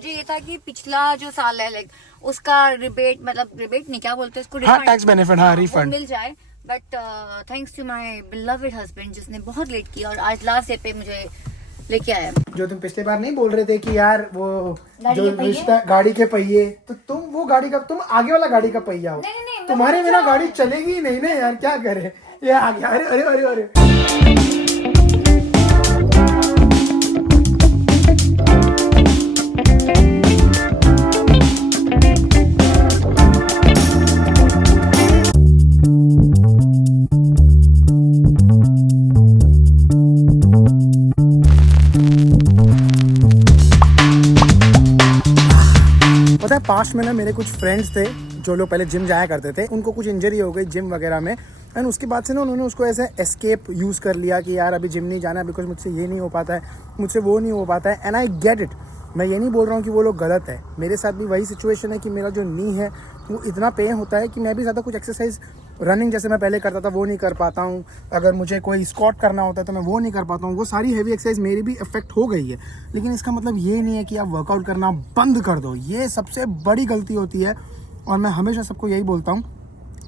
मुझे ये था कि पिछला जो साल है लाइक उसका रिबेट, मतलब रिबेट नहीं, क्या बोलते हैं उसको, हाँ टैक्स बेनिफिट, हाँ रिफंड मिल जाए। But thanks to my beloved husband जिसने बहुत लेट किया और आज लास्ट डे पे मुझे लेके आया। जो तुम पिछले बार नहीं बोल रहे थे कि यार वो गाड़ी जो के पहिए? रिश्ता गाड़ी के पहिए, तो तुम वो गाड़ी का, तुम आगे वाला गाड़ी का पहिया हो। नहीं, तुम्हारे बिना गाड़ी चलेगी ही नहीं ना यार, क्या करे। ये आ गया, अरे अरे अरे अरे। पता है पास्ट में ना मेरे कुछ फ्रेंड्स थे जो लोग पहले जिम जाया करते थे, उनको कुछ इंजरी हो गई जिम वगैरह में, एंड उसके बाद से ना उन्होंने उसको ऐसे एस्केप यूज़ कर लिया कि यार अभी जिम नहीं जाना है बिकॉज मुझसे ये नहीं हो पाता है, मुझसे वो नहीं हो पाता है। एंड आई गेट इट, मैं ये नहीं बोल रहा हूँ कि वो लोग गलत है। मेरे साथ भी वही सिचुएशन है कि मेरा जो नी है वो इतना पेन होता है कि मैं भी ज़्यादा कुछ एक्सरसाइज रनिंग जैसे मैं पहले करता था वो नहीं कर पाता हूँ। अगर मुझे कोई स्क्वाट करना होता है तो मैं वो नहीं कर पाता हूँ। वो सारी हैवी एक्सरसाइज मेरी भी इफेक्ट हो गई है, लेकिन इसका मतलब ये नहीं है कि आप वर्कआउट करना बंद कर दो। ये सबसे बड़ी गलती होती है। और मैं हमेशा सबको यही बोलता हूँ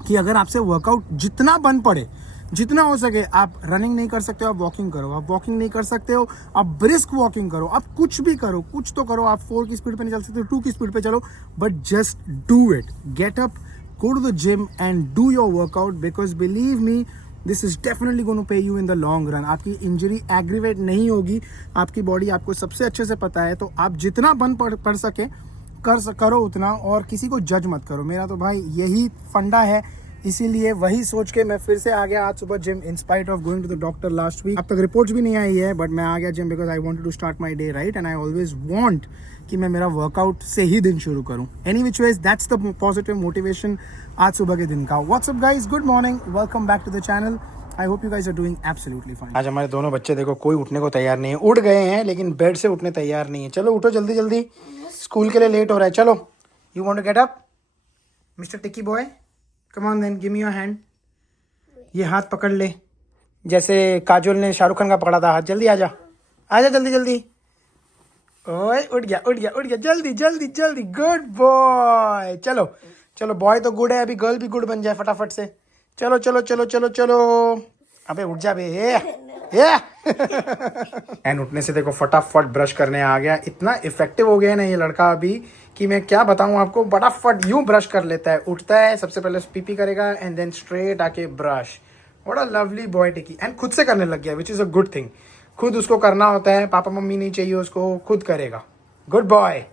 कि अगर आपसे वर्कआउट जितना बन पड़े, जितना हो सके, आप रनिंग नहीं कर सकते हो आप वॉकिंग करो, आप वॉकिंग नहीं कर सकते हो आप ब्रिस्क वॉकिंग करो, आप कुछ भी करो, कुछ तो करो। आप 4 की स्पीड पे नहीं चल सकते, 2 की स्पीड पे चलो, but just do it. Get up, go to the gym and do your workout because believe me this is definitely going to pay you in the long run। आपकी इंजरी एग्रीवेट नहीं होगी, आपकी body आपको सबसे अच्छे से पता है। तो आप जितना बन पड़ सके करो उतना, और किसी को जज मत करो। मेरा तो भाई यही फंडा है, इसीलिए वही सोच के मैं फिर से आ गया आज सुबह gym in spite of going to the doctor last week. अब तक रिपोर्ट्स भी नहीं आई है, बट मैं आ गया gym because I wanted to start my day right, and I always want कि मैं मेरा वर्कआउट से ही दिन शुरू करूं। Any which ways that's the positive motivation आज सुबह के दिन का। What's up guys, good morning, welcome back to the channel. I hope you guys are doing absolutely fine. आज हमारे दोनों बच्चे देखो कोई उठने को तैयार नहीं है, उठ गए हैं लेकिन बेड से उठने तैयार नहीं है। चलो उठो जल्दी जल्दी, स्कूल के लिए लेट हो रहा है। चलो, you want to get up mister Tikki boy, come on then, give me your hand. ये हाथ पकड़ ले जैसे काजोल ने शाहरुख खान का पकड़ा था हाथ। जल्दी आजा, आजा जल्दी जल्दी। ओए उठ गया उठ गया उठ गया, जल्दी जल्दी जल्दी, गुड बॉय। चलो चलो, बॉय तो गुड है, अभी गर्ल भी गुड बन जाए फटाफट से। चलो चलो चलो चलो चलो, अबे उठ जा बे ये एंड उठने से देखो फटाफट ब्रश करने आ गया। इतना इफेक्टिव हो गया है ना ये लड़का अभी कि मैं क्या बताऊं आपको। फटाफट यूं ब्रश कर लेता है, उठता है, सबसे पहले पीपी करेगा एंड देन स्ट्रेट आके brush. What a lovely boy टिकी। एंड खुद से करने लग गया, which is a good thing. खुद उसको करना होता है, पापा मम्मी नहीं चाहिए उसको, खुद करेगा। Good boy,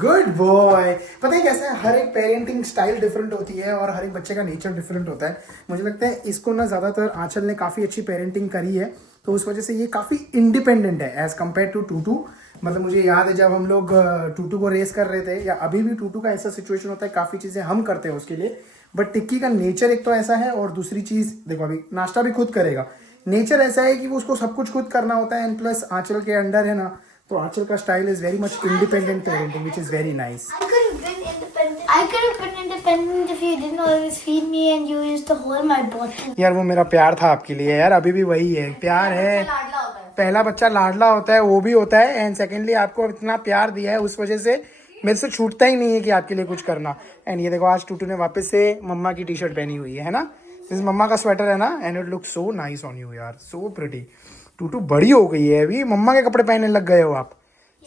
good boy. पता है कैसा है, हर एक पेरेंटिंग स्टाइल डिफरेंट होती है और हर एक बच्चे का नेचर डिफरेंट होता है। मुझे लगता है इसको ना ज़्यादातर आंचल ने काफ़ी अच्छी पेरेंटिंग करी है, तो उस वजह से ये काफ़ी इंडिपेंडेंट है एज़ कम्पेयर टू टूटू। मतलब मुझे याद है जब हम लोग टूटू को रेस कर रहे थे, या अभी भी टूटू का ऐसा सिचुएशन होता है, काफ़ी चीज़ें हम करते हैं उसके लिए, बट टिक्की का नेचर एक तो ऐसा है, और दूसरी चीज़ देखो अभी नाश्ता भी खुद करेगा। नेचर ऐसा है कि वो उसको सब कुछ खुद करना होता है, एंड प्लस आंचल के अंडर है ना, तो आंचल का style is very much independent parenting, which is very nice. I could have been independent if you didn't always feed me and you used to hold my bottle. यार वो मेरा प्यार था आपके लिए यार, अभी भी वही है, प्यार है। पहला बच्चा लाडला होता है, वो भी होता है, एंड सेकेंडली आपको इतना प्यार दिया है, उस वजह से मेरे से छूटता ही नहीं है कि आपके लिए कुछ करना। एंड ये देखो आज टूटू ने वापस से मम्मा की टी शर्ट पहनी हुई है ना, दिस मम्मा का स्वेटर है ना, and it look so nice on you यार, सो प्रिटी। टूटू बड़ी हो गई है अभी, मम्मा के कपड़े पहनने लग गए हो आप,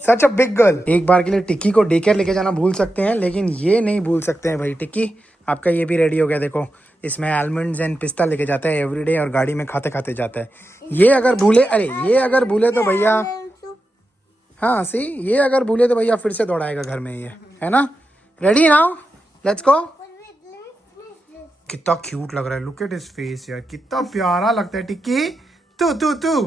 सच अ बिग गर्ल। एक बार के लिए टिक्की को डे केयर लेके जाना भूल सकते हैं, लेकिन ये नहीं भूल सकते हैं भाई। टिक्की आपका ये भी रेडी हो गया, देखो इसमें आलमंड्स एंड पिस्ता लेके जाता है एवरीडे, और गाड़ी में खाते खाते जाता है। ये अगर भूले, अरे ये अगर भूले तो भैया, हाँ सी, ये अगर भूले तो भैया फिर से दौड़ाएगा घर में, ये है ना। Ready now, let's go. कितना क्यूट लग रहा है, लुक एट हिज फेस यार, कितना प्यारा लगता है टिक्की। तू तू तू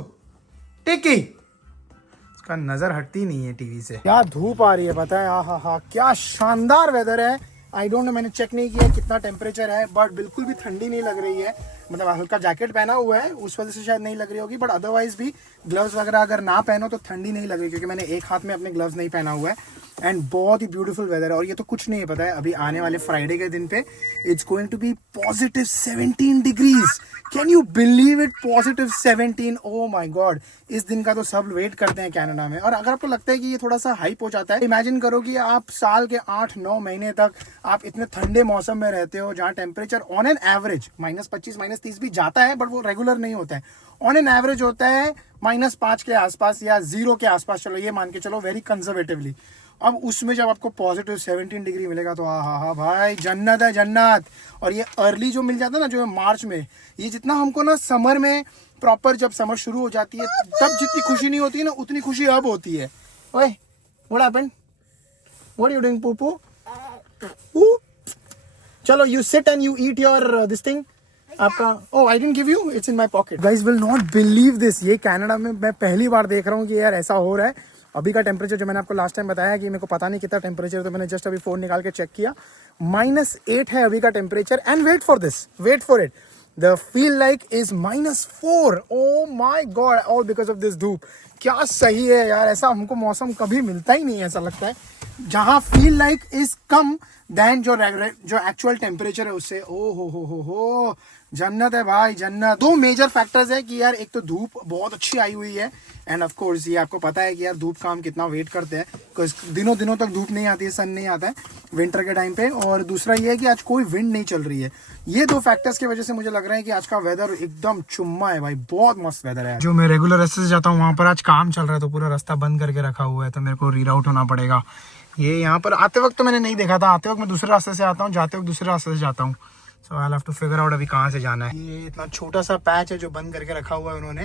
टिक्की, इसका नजर हटती नहीं है टीवी से। क्या धूप आ रही है पता है, हा हा, क्या शानदार वेदर है। आई डोंट नो, मैंने चेक नहीं किया कितना टेम्परेचर है, बट बिल्कुल भी ठंडी नहीं लग रही है। मतलब हल्का जैकेट पहना हुआ है, उस वजह से शायद नहीं लग रही होगी, बट अदरवाइज भी ग्लव्स वगैरह अगर ना पहनो तो ठंडी नहीं लग रही, क्योंकि मैंने एक हाथ में अपने ग्लव्स नहीं पहना हुआ है। एंड बहुत ही ब्यूटीफुल वेदर है। और ये तो कुछ नहीं है पता है, अभी आने वाले फ्राइडे के दिन पे it's going to be positive 17 degrees. Can you believe it, positive 17। Oh my god, इस दिन का तो सब वेट करते हैं कनाडा में। और अगर आपको लगता है कि ये थोड़ा सा हाइप हो जाता है, इमेजिन करो कि आप साल के 8-9 महीने तक आप इतने ठंडे मौसम में रहते हो जहाँ टेम्परेचर ऑन एन एवरेज -25 -30 भी जाता है, बट वो रेगुलर नहीं होता है। ऑन एन एवरेज होता है -5 के आसपास या 0 के आसपास, चलो ये मान के चलो वेरी कंजर्वेटिवली। अब उसमें जब आपको पॉजिटिव 17 डिग्री मिलेगा तो हा भाई, जन्नत है जन्नत। और ये अर्ली जो मिल जाता है ना, जो मार्च में, ये जितना हमको ना समर में प्रॉपर जब समर शुरू हो जाती है तब जितनी खुशी नहीं होती है ना, उतनी खुशी अब होती है। ओए, what happened? What are you doing Pupu? चलो, you sit and you eat your this thing. आपका oh, I didn't give you, it's in my pocket. Guys will not believe this, ये कनाडा में मैं पहली बार देख रहा हूँ कि यार ऐसा हो रहा है। अभी का टेम्परेचर जो मैंने आपको लास्ट टाइम बताया कि मेरे को पता नहीं कितना टेम्परेचर, तो मैंने जस्ट अभी फोन निकाल के चेक किया, -8 है अभी का temperature. And wait for this, wait for it, the feel like is -4। Oh my god, all because of this dhoop. क्या सही है यार, ऐसा हमको मौसम कभी मिलता ही नहीं है, ऐसा लगता है, जहाँ फील लाइक इज कम देन जो एक्चुअल टेम्परेचर है उससे। ओ हो, जन्नत है भाई, जन्नत। 2 मेजर फैक्टर्स है कि यार एक तो धूप बहुत अच्छी आई हुई है, एंड ऑफ कोर्स ये आपको पता है कि यार धूप का हम कितना वेट करते हैं, बिकॉज दिनों तक धूप नहीं आती है, सन नहीं आता है विंटर के टाइम पे। और दूसरा ये है कि आज कोई विंड नहीं चल रही है। ये 2 फैक्टर्स की वजह से मुझे लग रहा है कि आज का वेदर एकदम चुम्मा है भाई, बहुत मस्त वेदर है। जो मैं रेगुलर रास्ते से जाता हूँ वहाँ पर आज काम चल रहा है, तो पूरा रास्ता बंद करके रखा हुआ है, तो मेरे को रीराउट होना पड़ेगा। ये यहाँ पर आते वक्त तो मैंने नहीं देखा था, आते वक्त मैं दूसरे रास्ते से आता हूँ, जाते वक्त दूसरे रास्ते से जाता हूँ। So I have to figure out अभी कहाँ से जाना है। ये इतना छोटा सा पैच है जो बंद करके रखा हुआ है उन्होंने,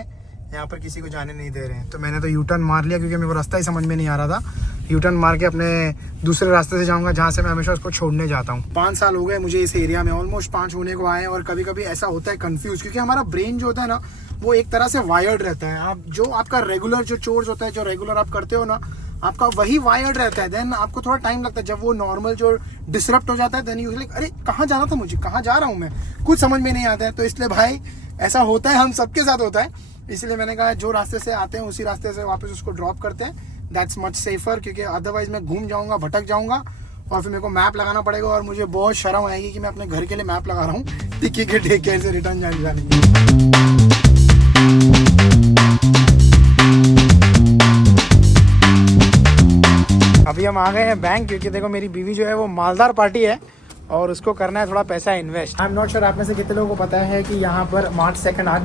यहाँ पर किसी को जाने नहीं दे रहे हैं। तो मैंने तो यू टर्न मार लिया क्योंकि मेरे को रास्ता ही समझ में नहीं आ रहा था। यू टर्न मार के अपने दूसरे रास्ते से जाऊँगा जहाँ से मैं हमेशा उसको छोड़ने जाता हूँ। 5 साल हो गए मुझे इस एरिया में, ऑलमोस्ट 5 होने को आए हैं। और कभी कभी ऐसा होता है कंफ्यूज, क्योंकि हमारा ब्रेन जो होता है ना, वो एक तरह से वायर्ड रहता है। आप जो आपका रेगुलर जो चोर्स होता है, जो रेगुलर आप करते हो ना, आपका वही वायर्ड रहता है। देन आपको थोड़ा टाइम लगता है, जब वो नॉर्मल जो डिसरप्ट हो जाता है, देन यू लाइक, अरे कहाँ जाना था मुझे, कहाँ जा रहा हूँ मैं, कुछ समझ में नहीं आता है। तो इसलिए भाई ऐसा होता है, हम सबके साथ होता है। इसलिए मैंने कहा जो रास्ते से आते हैं उसी रास्ते से वापस उसको ड्रॉप करते हैं, दैट्स मच सेफर। क्योंकि अदरवाइज मैं घूम जाऊँगा, भटक जाऊँगा, और फिर मेरे को मैप लगाना पड़ेगा, और मुझे बहुत शर्म आएगी कि मैं अपने घर के लिए मैप लगा रहा हूँ टिक्की के टेक केयर से रिटर्न जाने के। अभी हम आ गए हैं बैंक, क्योंकि देखो मेरी बीवी जो है वो मालदार पार्टी है और उसको करना है थोड़ा पैसा invest. I am not sure आप में से कितने लोगों को पता है कि यहाँ पर आज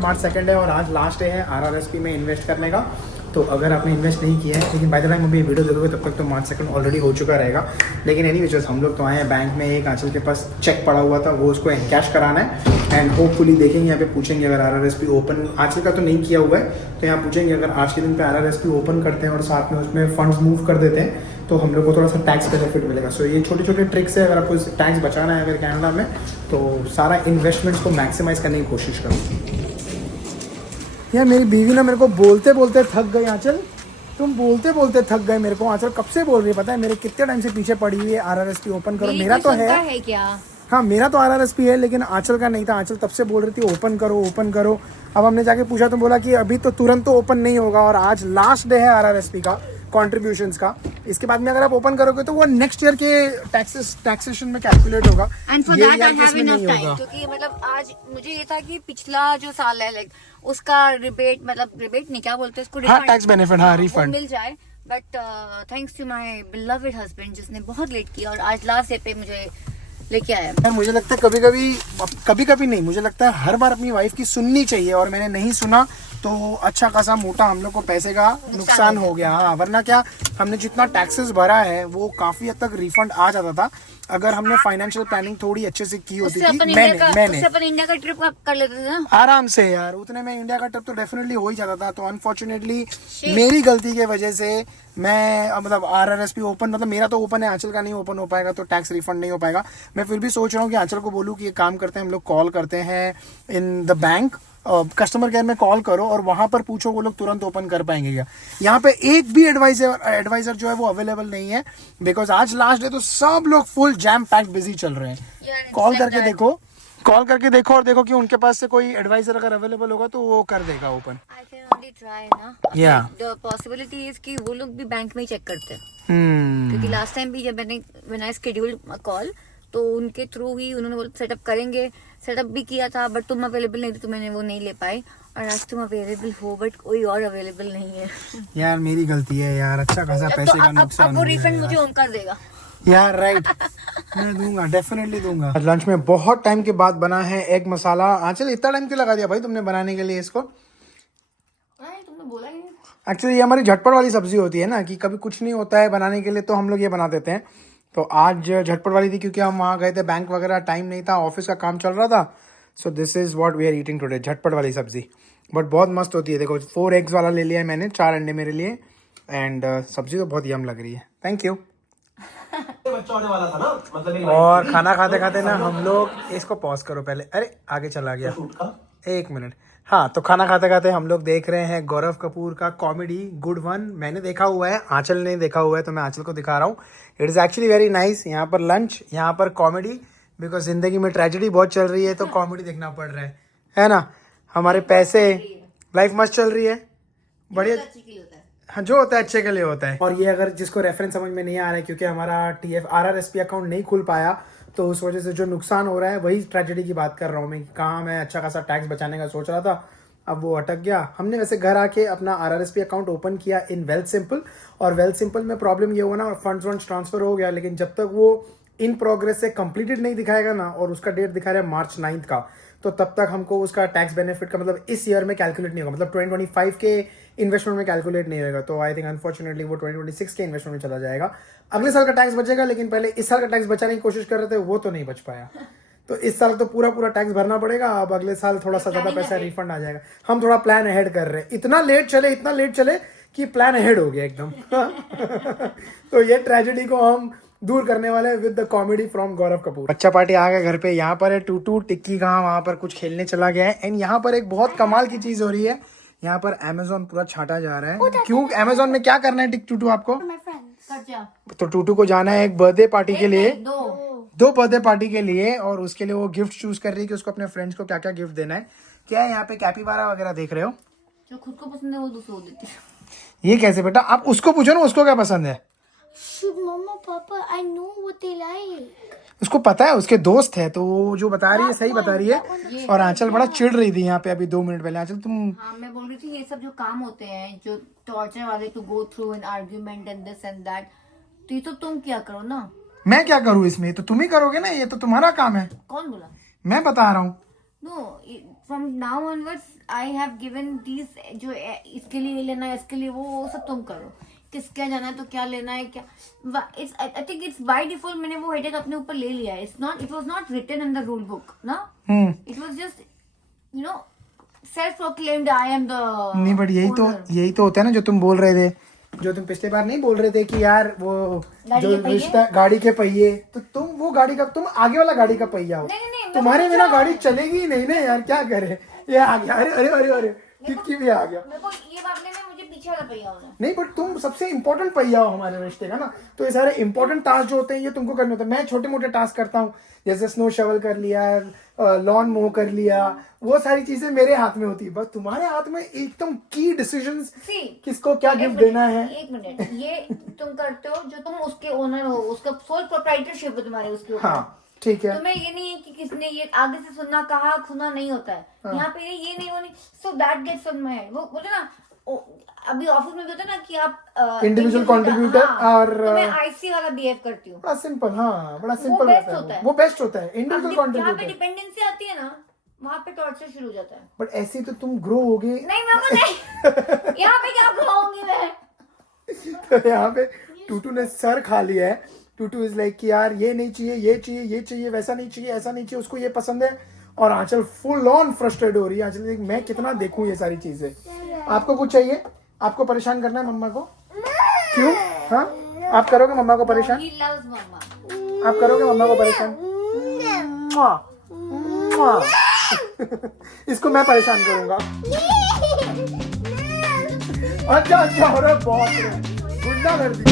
मार्च 2 है और आज लास्ट डे है RRSP में इन्वेस्ट करने का। तो अगर आपने इन्वेस्ट नहीं किया है, लेकिन बाय द टाइम अभी वीडियो देखोगे तब तक तो मार्च 2 ऑलरेडी हो चुका रहेगा। लेकिन एनी वेज हम लोग तो आए हैं बैंक में, एक आंचल के पास चेक पड़ा हुआ था, वो उसको एनकैश कराना है। एंड होपफुली देखेंगे, यहाँ पे पूछेंगे अगर RRSP ओपन आंचल का तो नहीं किया हुआ है, तो यहाँ पूछेंगे अगर आज के दिन पे RRSP ओपन करते हैं और साथ में उसमें फंड्स मूव कर देते हैं तो हम लोग को थोड़ा सा टैक्स बेनिफिट मिलेगा। सो ये छोटे छोटे ट्रिक्स है, अगर आपको टैक्स बचाना है अगर कनाडा में, तो सारा इन्वेस्टमेंट्स को मैक्सिमाइज करने की कोशिश करो। यार मेरी बीवी ना मेरे को बोलते बोलते थक गई। आंचल तुम बोलते बोलते थक गए मेरे को। आंचल कब से बोल रही है पता है, मेरे कितने टाइम से पीछे पड़ी हुई है RRSP ओपन करो। मेरा तो है क्या? हाँ मेरा तो RRSP है, लेकिन आंचल का नहीं था। आंचल तब से बोल रही थी ओपन करो ओपन करो। अब हमने जाके पूछा तो बोला कि अभी तो तुरंत तो ओपन नहीं होगा, और आज लास्ट डे है RRSP का कॉन्ट्रीब्यूशंस का। इसके बाद में अगर आप ओपन करोगे तो वो नेक्स्ट ईयर के टैक्सेशन में कैलकुलेट होगा। And for that I have enough time, क्योंकि मतलब आज मुझे ये था कि पिछला जो साल है लाइक उसका रिबेट, मतलब रिबेट नहीं क्या बोलते उसको, हाँ टैक्स बेनिफिट, हाँ रिफंड मिल जाए। But thanks to my beloved husband जिसने बहुत लेट किया और आज लास्ट डे पे मुझे लेके आया। यार मुझे लगता है कभी कभी नहीं, मुझे लगता है हर बार अपनी वाइफ की सुननी चाहिए, और मैंने नहीं सुना तो अच्छा खासा मोटा हम लोग को पैसे का नुकसान हो गया। हाँ वरना क्या, हमने जितना टैक्सेस भरा है वो काफी हद तक रिफंड आ जाता था अगर हमने फाइनेंशियल प्लानिंग थोड़ी अच्छे से की होती थी। मैंने अपन इंडिया का ट्रिप कर लेते थे ना आराम से यार, उतने में इंडिया का ट्रिप तो डेफिनेटली हो ही जाता था। तो अनफॉर्चुनेटली मेरी गलती की वजह से मैं मतलब RRSP ओपन, मतलब मेरा तो ओपन है, आंचल का नहीं ओपन हो पाएगा तो टैक्स रिफंड नहीं हो पाएगा। मैं फिर भी सोच रहा हूँ कि आंचल को बोलूँ कि ये काम करते हैं हम लोग, कॉल करते हैं in the bank, customer care में कॉल करो और वहां पर पूछो वो लोग तुरंत ओपन कर पाएंगे क्या। यहाँ पे एक भी एडवाइजर जो है वो अवेलेबल नहीं है, बिकॉज आज लास्ट डे तो सब लोग फुल जैम पैक्ड बिजी चल रहे हैं। कॉल करके देखो और देखो कि उनके पास से कोई एडवाइजर अगर अवेलेबल होगा तो वो कर देगा ओपन। I can ट्राई ना Yeah. द पॉसिबिलिटी इज कि वो लोग भी बैंक में ही चेक करते हैं Hmm. क्योंकि लास्ट टाइम भी जब मैंने व्हेन आई शेड्यूल्ड कॉल तो उनके थ्रू ही उन्होंने सेटअप करेंगे, सेटअप भी किया था बट तुम अवेलेबल नहीं थे तो मैंने वो नहीं ले पाई, और आज तुम अवेलेबल हो बट कोई और अवेलेबल नहीं है। यार मेरी गलती है यार, अच्छा खासा तो पैसे का नुकसान अब वो हो गया रिफंड यार। मुझे ओमकार देगा। यार राइट, मैं दूंगा, डेफिनेटली दूंगा। लंच में बहुत टाइम के बाद बना है एग मसाला। आंचल इतना टाइम क्यों लगा दिया भाई तुमने बनाने के लिए इसको? तुमने बोला ही नहीं। एक्चुअली ये हमारी झटपट वाली सब्जी होती है ना, कि कभी कुछ नहीं होता है बनाने के लिए तो हम लोग ये बना देते हैं। तो आज झटपट वाली थी क्योंकि हम वहाँ गए थे, बैंक वगैरह टाइम नहीं था, ऑफिस का काम चल रहा था। So this is what we are eating today, झटपट वाली सब्जी। बट बहुत मस्त होती है। देखो 4 एग्स वाला ले लिया है मैंने, 4 अंडे मेरे लिए, एंड सब्जी तो बहुत यम लग रही है। Thank you. और खाना खाते खाते ना हम लोग, इसको पॉज करो पहले, अरे आगे चला गया, 1 मिनट। हाँ, तो खाना खाते खाते हम लोग देख रहे हैं गौरव कपूर का कॉमेडी गुड वन। मैंने देखा हुआ है, आंचल ने देखा हुआ है, तो मैं आंचल को दिखा रहा हूँ। It is actually very nice. यहाँ पर लंच, यहाँ पर कॉमेडी, बिकॉज जिंदगी में ट्रेजेडी बहुत चल रही है तो कॉमेडी देखना पड़ रहा है ना। हमारे पैसे, लाइफ मस्त चल रही है, बढ़िया। हाँ, जो होता है अच्छे के लिए होता है। और ये अगर जिसको रेफरेंस समझ में नहीं आ रहा है, क्योंकि हमारा TF RRSP अकाउंट नहीं खुल पाया, तो उस वजह से जो नुकसान हो रहा है वही ट्रेजेडी की बात कर रहा हूँ मैं। कहाँ मैं अच्छा खासा टैक्स बचाने का सोच रहा था, अब वो अटक गया। हमने वैसे घर आके अपना RRSP अकाउंट ओपन किया इन वेल्थ सिंपल, और वेल्थ सिंपल में प्रॉब्लम ये हुआ ना, फंड्स ट्रांसफर हो गया, लेकिन जब तक वो इन प्रोग्रेस से कंप्लीटेड नहीं दिखाएगा ना, और उसका डेट दिखा रहा है March 9 का, तो तब तक हमको उसका टैक्स बेनिफिट का मतलब इस ईयर में कैलकुलेट नहीं होगा, मतलब 2025 के इन्वेस्टमेंट में कैलकुलेट नहीं होगा। तो आई थिंक अनफॉर्चुनेटली वो 2026 के इन्वेस्टमेंट में चला जाएगा। अगले साल का टैक्स बचेगा, लेकिन पहले इस साल का टैक्स बचाने की कोशिश कर रहे थे, वो तो नहीं बच पाया। तो इस साल तो पूरा टैक्स भरना पड़ेगा। अब अगले साल थोड़ा सा ज्यादा पैसा रिफंड आ जाएगा। हम थोड़ा प्लान अहेड कर रहे हैं, इतना लेट चले कि प्लान अहेड हो गया एकदम। तो ये ट्रेजेडी को हम दूर करने वाले हैं विद द कॉमेडी फ्रॉम गौरव कपूर। बच्चा पार्टी आ गया घर पे। यहाँ पर है टूटू, टिक्की कहाँ वहाँ पर कुछ खेलने चला गया है। एंड यहाँ पर एक बहुत कमाल की चीज हो रही है, यहाँ पर Amazon पूरा छाटा जा रहा है। क्यों Amazon में क्या करना है टूटू आपको? तो टूटू को जाना है एक बर्थडे पार्टी के लिए, दो बर्थडे पार्टी के लिए, और उसके लिए वो गिफ्ट चूज कर रही है कि उसको अपने फ्रेंड्स को क्या क्या गिफ्ट देना है। क्या है यहाँ पे कैपिबारा वगैरह देख रहे हो? जो खुद को पसंद है वो दूसरों को देती है। ये कैसे बेटा? आप उसको पूछो ना, उसको क्या पसंद है। Mama, Papa, I know what they like. उसको पता है, उसके दोस्त है, तो वो जो बता रही है सही बता रही है। और आंचल बड़ा चिढ़ रही थी यहाँ पे अभी 2 मिनट पहले। आंचल तुम, हाँ, मैं बोल रही थी ये सब जो काम होते हैं, जो टॉर्चर वाले, to go through an argument and this and that, तो ये तो तुम क्या करो ना। मैं क्या करूँ इसमें? तो तुम ही करोगे ना, ये तो तुम्हारा काम है। कौन बोला? मैं बता रहा हूँ। No, from now onwards I have given these, जो इसके लिए लेना है, इसके लिए वो सब तुम करो। किसके जाना है तो क्या लेना है, क्या it's, I think it's by default मैंने वो हेडेक अपने ऊपर ले लिया है। It was not written in the rule book ना, it was just self proclaimed I am the. नहीं, बट यही तो होता है ना जो तुम बोल रहे थे, जो तुम पिछले बार नहीं बोल रहे थे कि यार वो जो रिश्ता गाड़ी के पहिए, तो तुम वो गाड़ी का, तुम आगे वाला गाड़ी का पहिया हो। तुम्हारे बिना गाड़ी चलेगी ही नहीं ना यार, क्या करे। ये आ गया, अरे अरे अरे अरे, टिक्की भी आ गया। मेरे को ये मामले में मुझे पीछे वाला पहिया होना है। नहीं, बट तुम सबसे इंपॉर्टेंट पहिया हो हमारे रिश्ते का ना, तो ये सारे इंपॉर्टेंट टास्क जो होते हैं ये तुमको करने होते हैं। मैं छोटे मोटे टास्क करता हूँ, जैसे स्नो शवल कर लिया, लॉन मोव कर लिया, वो सारी चीजें मेरे हाथ में होती है। बस तुम्हारे हाथ में एकदम की डिसीजंस, किसको क्या गिफ्ट देना है। 1 मिनट, ये तुम करते हो जो तुम उसके ओनर हो, उसका सोल प्रोप्राइटरशिप है तुम्हारे उसके ऊपर। हाँ ठीक है। तुम्हें ये नहीं है कि किसने ये आगे से सुनना, कहा सुना नहीं होता है। यहाँ पे ये नहीं, वो नहीं, so that gets on my head. वो बोले ना, अभी ऑफिस में भी होता है ना कि आप इंडिविजुअल कंट्रीब्यूटर, और मैं IC वाला बिहेव करती हूँ। बड़ा सिंपल, हाँ बड़ा सिंपल होता है। वो बेस्ट होता है इंडिविजुअल जहाँ पे कंट्रीब्यूटर। डिपेंडेंसी आती है ना, वहाँ पे टॉर्चर शुरू हो जाता है। बट ऐसे तो तुम ग्रो होगे। नहीं मैं वो नहीं, यहाँ पे क्या ग्रो होंगी मैं। तो यहाँ पे टूटू ने सर खा लिया है। टूटू इज लाइक कि यार ये नहीं चाहिए, ये चाहिए, ये चाहिए, वैसा नहीं चाहिए, ऐसा नहीं चाहिए, उसको ये पसंद है। और आंचल फुल ऑन फ्रस्ट्रेट हो रही है। आंचल मैं कितना देखूं ये सारी चीजें। आपको कुछ चाहिए? आपको परेशान करना है मम्मा को? क्यों? हाँ, आप करोगे मम्मा को परेशान? He loves mama. आप करोगे मम्मा को परेशान? इसको मैं परेशान करूंगा। अच्छा अच्छा, हो रहा है बहुत गुंडा कर दी।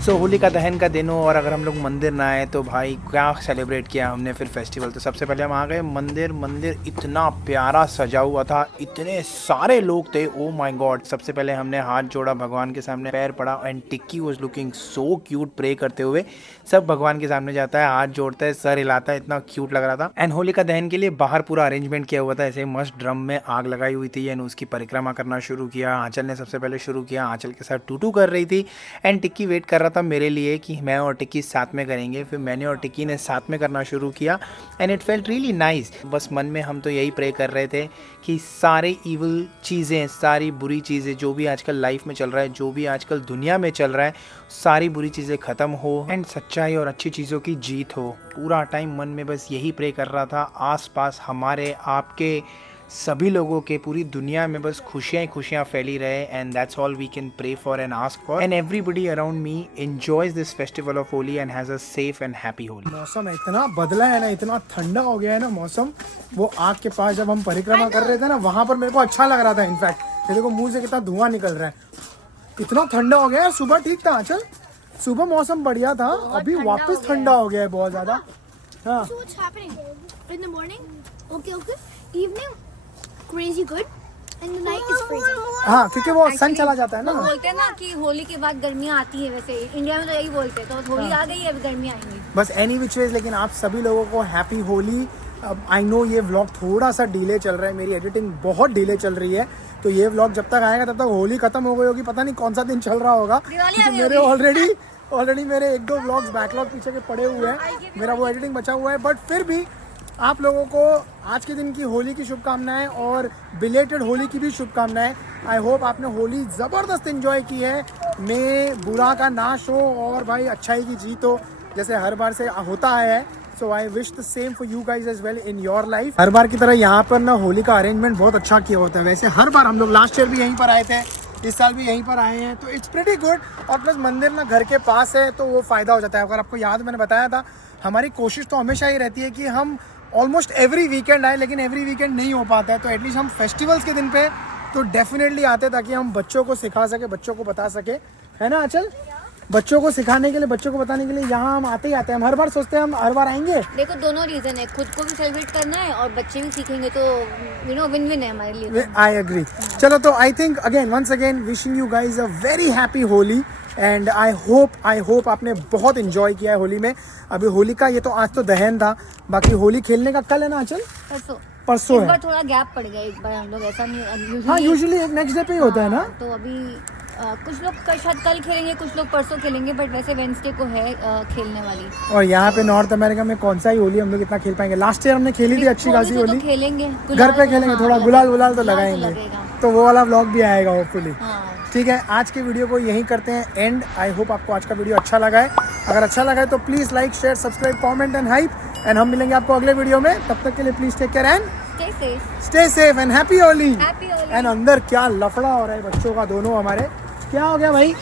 सो होलिका दहन का दिन हो और अगर हम लोग मंदिर ना आए तो भाई क्या सेलिब्रेट किया हमने फिर फेस्टिवल। तो सबसे पहले हम आ गए मंदिर इतना प्यारा सजा हुआ था, इतने सारे लोग थे, ओ माय गॉड। सबसे पहले हमने हाथ जोड़ा भगवान के सामने, पैर पड़ा and Tikki was looking so cute pray करते हुए। सब भगवान के सामने जाता है, हाथ जोड़ता है, सर हिलाता है, इतना क्यूट लग रहा था। एंड होलिका दहन के लिए बाहर पूरा अरेंजमेंट किया हुआ था, ऐसे मस्त ड्रम में आग लगाई हुई थी एंड उसकी परिक्रमा करना शुरू किया। आंचल ने सबसे पहले शुरू किया, आंचल के साथ टूटू कर रही थी एंड टिक्की वेट कर रहा था मेरे लिए कि मैं और टिक्की साथ में करेंगे। फिर मैंने और टिक्की ने साथ में करना शुरू किया and it felt really nice. बस मन में हम तो यही प्रे कर रहे थे कि सारे इविल चीज़ें, सारी बुरी चीज़ें जो भी आजकल लाइफ में चल रहा है, जो भी आजकल दुनिया में चल रहा है, सारी बुरी चीज़ें ख़त्म हो एंड सच्चाई और अच्छी चीज़ों की जीत हो। पूरा टाइम मन में बस यही प्रे कर रहा था। आसपास हमारे आपके सभी लोगों के पूरी दुनिया में बस खुशियाँ ही खुशियाँ फैली रहे and that's all we can pray for and ask for. And everybody around me enjoys this festival of Holi and has a safe and happy Holi. मौसम इतना बदला है ना, इतना ठंडा हो गया है ना मौसम। वो आग के पास जब हम परिक्रमा कर रहे थे ना, वहाँ पर मेरे को अच्छा लग रहा था। इनफैक्ट मेरे को मुँह से कितना धुआं निकल रहा है, इतना ठंडा हो गया है। सुबह ठीक था आंचल, सुबह मौसम बढ़िया था, अभी वापस ठंडा हो गया है बहुत ज़्यादा। हाँ So what's happening? In the morning, okay. Evening, crazy good. And the night is freezing. हाँ, क्योंकि वो सन चला जाता है ना। वो बोलते हैं ना कि होली के बाद गर्मियाँ आती है, वैसे इंडिया में तो यही बोलते हैं। तो होली आ गई है, अभी गर्मियाँ आएंगी। बस एनी विच वेज, लेकिन आप सभी लोगों को हैप्पी होली। आई नो ये व्लॉग थोड़ा सा डिले चल रहा है, मेरी एडिटिंग बहुत डिले चल रही है, तो ये व्लॉग जब तक आएगा तब तक होली खत्म हो गई होगी। पता नहीं कौन सा दिन चल रहा होगा, क्योंकि मेरे ऑलरेडी मेरे 1-2 व्लॉग्स बैकलॉग पीछे के पड़े हुए हैं, मेरा वो एडिटिंग बचा हुआ है। बट फिर भी आप लोगों को आज के दिन की होली की शुभकामनाएं और बिलेटेड होली की भी शुभकामनाएं। आई होप आपने होली ज़बरदस्त एंजॉय की है। मैं बुरा का नाश हो और भाई अच्छाई की जीत हो, जैसे हर बार से होता है। So I wish the same for you guys as well in your life. हर बार की तरह यहाँ पर ना होली का अरेंजमेंट बहुत अच्छा किया होता है। वैसे हर बार हम लोग लास्ट ईयर भी यहीं पर आए थे, इस साल भी यहीं पर आए हैं, तो इट्स प्रीटी गुड। और प्लस मंदिर ना घर के पास है तो वो फ़ायदा हो जाता है। अगर आपको याद, मैंने बताया था हमारी कोशिश तो हमेशा ही रहती है कि हम ऑलमोस्ट एवरी वीकेंड आए, लेकिन एवरी वीकेंड नहीं हो पाता है। तो एटलीस्ट हम फेस्टिवल्स के दिन पे तो डेफिनेटली आते हैं, ताकि हम बच्चों को सिखा सके, बच्चों को बता सके, है ना आंचल? बच्चों को सिखाने के लिए, बच्चों को बताने के लिए यहाँ हम आते ही आते हैं। हम हर बार सोचते हैं हम हर बार आएंगे। देखो दोनों रीजन है, खुद को भी सेलिब्रेट करना है और बच्चे भी सीखेंगे, तो यू नो विन विन है हमारे लिए। I agree. चलो, तो I think once again wishing you guys a very happy Holi and I hope आपने बहुत इंजॉय किया है होली में। अभी होली का ये तो आज तो दहन था, बाकी होली खेलने का कल है ना आंचल? परसों है। थोड़ा गैप पड़ गया एक बार, हम लोग ऐसा नहीं। हाँ, यूजुअली एक नेक्स्ट डे पे ही होता है ना। तो अभी कुछ लोग शायद कल खेलेंगे, कुछ लोग परसों खेलेंगे, बट वैसे वेडनेसडे को है खेलने वाली। और यहाँ पे नॉर्थ अमेरिका में कौन सा ही होली हम लोग इतना खेल पाएंगे? लास्ट ईयर हमने खेली थी अच्छी खासी होली। तो खेलेंगे घर पे खेलेंगे, थोड़ा गुलाल तो लगाएंगे, तो वो वाला व्लॉग भी आएगा होपफुली। ठीक है, आज के वीडियो को यहीं करते हैं एंड। आई होप आपको आज का वीडियो अच्छा लगा है। अगर अच्छा लगा है तो please like, share, subscribe, comment and hype. And हम मिलेंगे आपको अगले वीडियो में। तब तक के लिए please take care and stay safe and happy Holi. And अंदर क्या लफड़ा हो रहा है बच्चों का, दोनों हमारे। क्या हो गया भाई?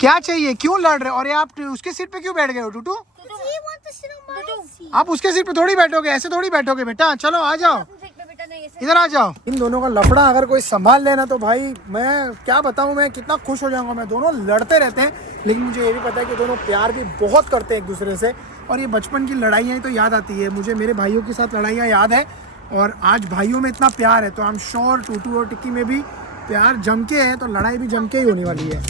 क्या चाहिए? क्यों लड़ रहे हो? और आप उसके सीट पे क्यों बैठ गए हो टूटू? आप उसके सीट पे थोड़ी बैठोगे, ऐसे थोड़ी बैठोगे बेटा। चलो आ जाओ, इधर आ जाओ। इन दोनों का लफड़ा अगर कोई संभाल लेना तो भाई मैं क्या बताऊं, मैं कितना खुश हो जाऊंगा। मैं दोनों लड़ते रहते हैं, लेकिन मुझे ये भी पता है कि दोनों प्यार भी बहुत करते हैं एक दूसरे से। और ये बचपन की लड़ाइयाँ तो याद आती है मुझे, मेरे भाइयों के साथ लड़ाइयाँ याद है। और आज भाइयों में इतना प्यार है तो आई एम श्योर टूटू और टिक्की में भी प्यार जम के है, तो लड़ाई भी जम के ही होने वाली है।